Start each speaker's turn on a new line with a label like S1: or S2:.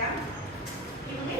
S1: Instagram. Y